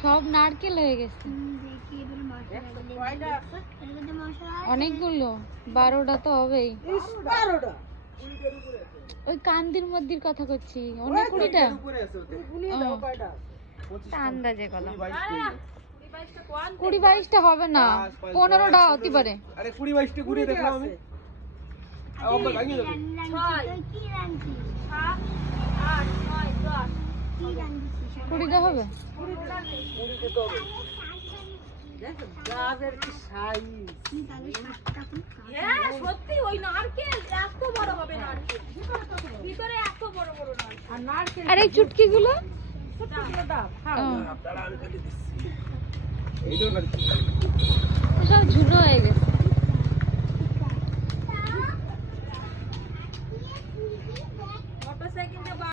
সব নারকেল হয়ে গেছে অনেকগুলো, 12টা তো হবেই। ওই কান্দির মধ্যে কথা করছি, অনেক 20টা আন্দাজে গলা। 20-22টা হবে না, 15টা হতে পারে। 20-22টা ঘুরে দেখলাম আমি। 20টা হবে। সত্যি ওই নারকেল এত বড় হবে, নারকেল ভিতরে এত বড় বড় নারকেল। আর এই চুটকি গুলো সব ঝুনো হয়ে গেছে।